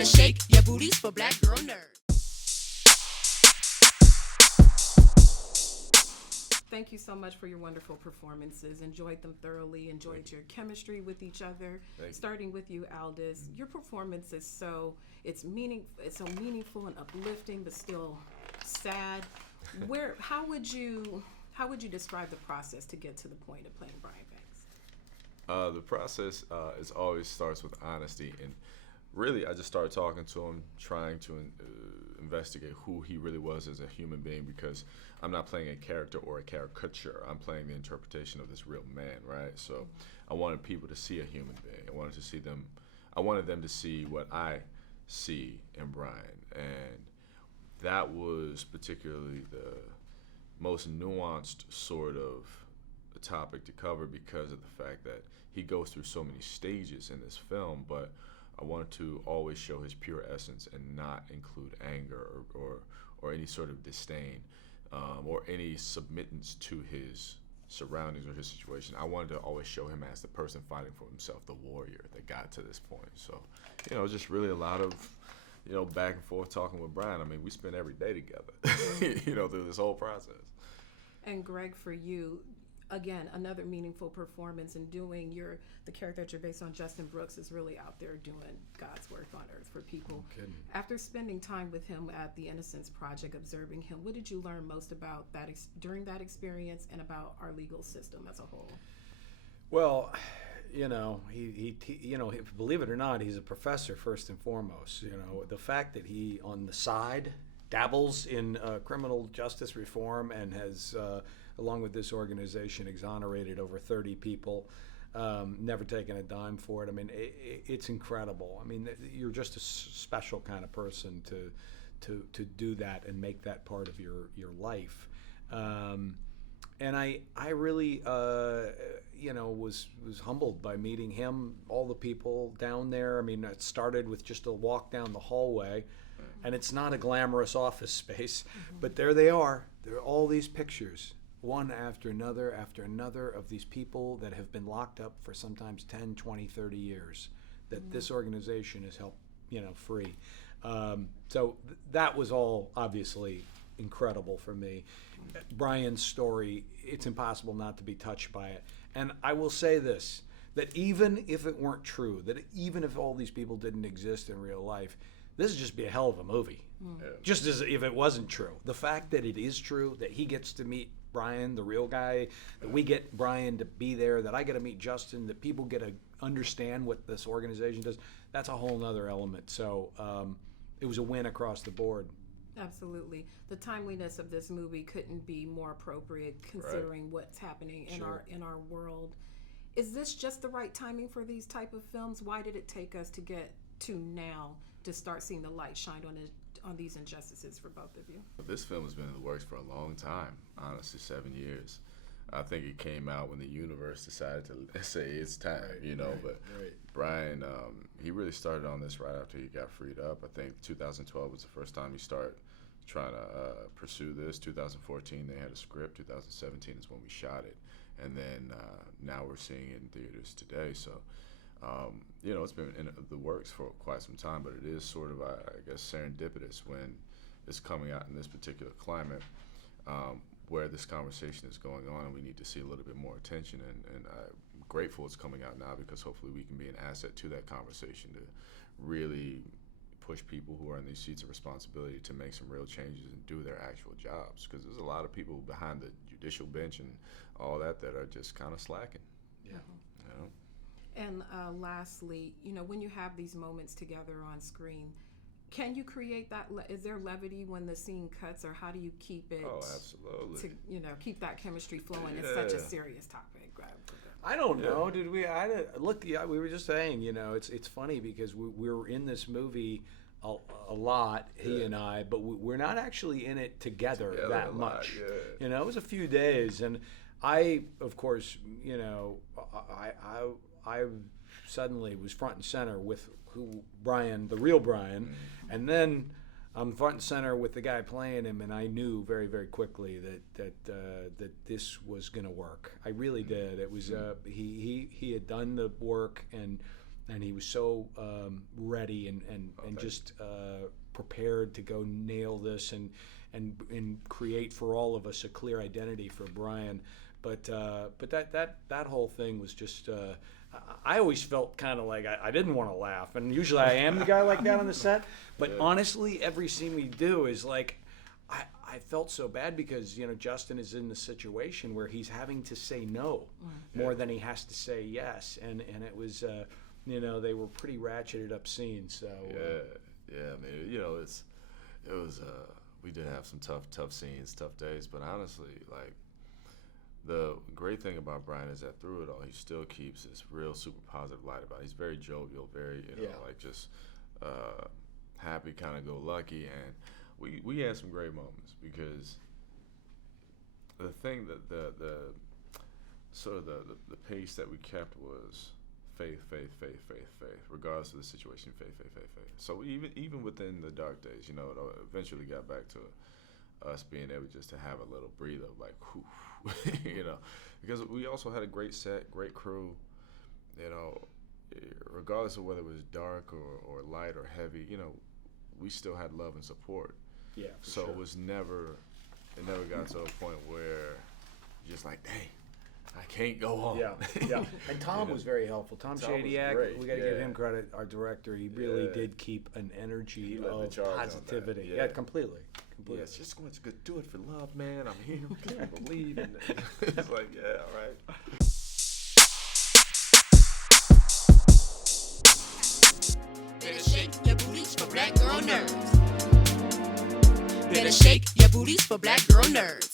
better shake your booties for black girl nerds. Thank you so much for your wonderful performances. Enjoyed them thoroughly. Enjoyed your chemistry with each other. Starting with you, Aldis, your performance is it's so meaningful and uplifting, but still sad. How would you describe the process to get to the point of playing Brian Banks? The process is always starts with honesty, and really, I just started talking to him, trying to investigate who he really was as a human being, because I'm not playing a character or a caricature. I'm playing the interpretation of this real man, right? So I wanted people to see a human being. I wanted them to see what I see in Brian, and that was particularly the most nuanced sort of topic to cover because of the fact that he goes through so many stages in this film, but I wanted to always show his pure essence and not include anger or any sort of disdain or any submittance to his surroundings or his situation. I wanted to always show him as the person fighting for himself, the warrior that got to this point. So, just really a lot of, back and forth talking with Brian. I mean, we spent every day together, through this whole process. And Greg, for you, again, another meaningful performance in doing the character that you're based on, Justin Brooks, is really out there doing God's work on earth for people. After spending time with him at the Innocence Project, observing him, what did you learn most about that during that experience and about our legal system as a whole? Well, he believe it or not, he's a professor first and foremost. The fact that he, on the side, dabbles in criminal justice reform and has, along with this organization, exonerated over 30 people, never taken a dime for it. I mean, it's incredible. I mean, you're just a special kind of person to do that and make that part of your life. And I really, was humbled by meeting him, all the people down there. I mean, it started with just a walk down the hallway, and it's not a glamorous office space, but there they are. There are all these pictures, one after another of these people that have been locked up for sometimes 10, 20, 30 years that this organization has helped, free. So that was all obviously incredible for me. Brian's story, it's impossible not to be touched by it. And I will say this, that even if it weren't true, that even if all these people didn't exist in real life, this would just be a hell of a movie. Just as if it wasn't true. The fact that it is true, that he gets to meet Brian, the real guy, that we get Brian to be there, that I get to meet Justin, that people get to understand what this organization does, that's a whole nother element. So it was a win across the board. Absolutely. The timeliness of this movie couldn't be more appropriate considering what's happening in our world. Is this just the right timing for these type of films? Why did it take us to get to now to start seeing the light shine on these injustices for both of you? This film has been in the works for a long time, honestly, 7 years. I think it came out when the universe decided to say it's time, but Brian, he really started on this right after he got freed up. I think 2012 was the first time he started trying to pursue this. 2014, they had a script. 2017 is when we shot it. And then now we're seeing it in theaters today. So, it's been in the works for quite some time, but it is sort of, I guess, serendipitous when it's coming out in this particular climate. Where this conversation is going on, and we need to see a little bit more attention. And I'm grateful it's coming out now, because hopefully we can be an asset to that conversation to really push people who are in these seats of responsibility to make some real changes and do their actual jobs. Because there's a lot of people behind the judicial bench and all that are just kind of slacking. Yeah. And lastly, when you have these moments together on screen, can you create that? Is there levity when the scene cuts, or how do you keep it? Oh, absolutely. To keep that chemistry flowing. It's such a serious topic. I don't know. Did we? Look. Yeah, we were just saying. It's funny because we were in this movie a lot, he and I, but we're not actually in it together that much. It was a few days, and I, of course, I suddenly was front and center with Brian, the real Brian, and then I'm front and center with the guy playing him, and I knew very, very quickly that this was going to work. I really did. It was he had done the work, and and he was so ready and just prepared to go nail this and create for all of us a clear identity for Brian. But that whole thing was just. I always felt kind of like I didn't want to laugh, and usually I am the guy like that on the set. But honestly, every scene we do is like. I felt so bad because, Justin is in the situation where he's having to say no more than he has to say yes. And it was, they were pretty ratcheted up scenes. So I mean, it was, we did have some tough scenes, tough days. But honestly, like, the great thing about Brian is that through it all, he still keeps this real super positive light about it. He's very jovial, very, like just happy, kind of go lucky. And we had some great moments because the thing that the pace that we kept was faith, regardless of the situation, faith. So even within the dark days, it eventually got back to us being able just to have a little breather, like, whew, because we also had a great set, great crew, regardless of whether it was dark or light or heavy, we still had love and support. Yeah. So sure. it never got to a point where you're just like, dang, I can't go on. Yeah. And Tom was very helpful. Tom Shadyac, we got to give him credit. Our director, he really did keep an energy of positivity. Yeah, completely. Yeah, it's just going to do it for love, man. I'm here because I believe. And it's like, yeah, all right. Better shake your booties for black girl nerves. Better shake your booties for black girl nerves.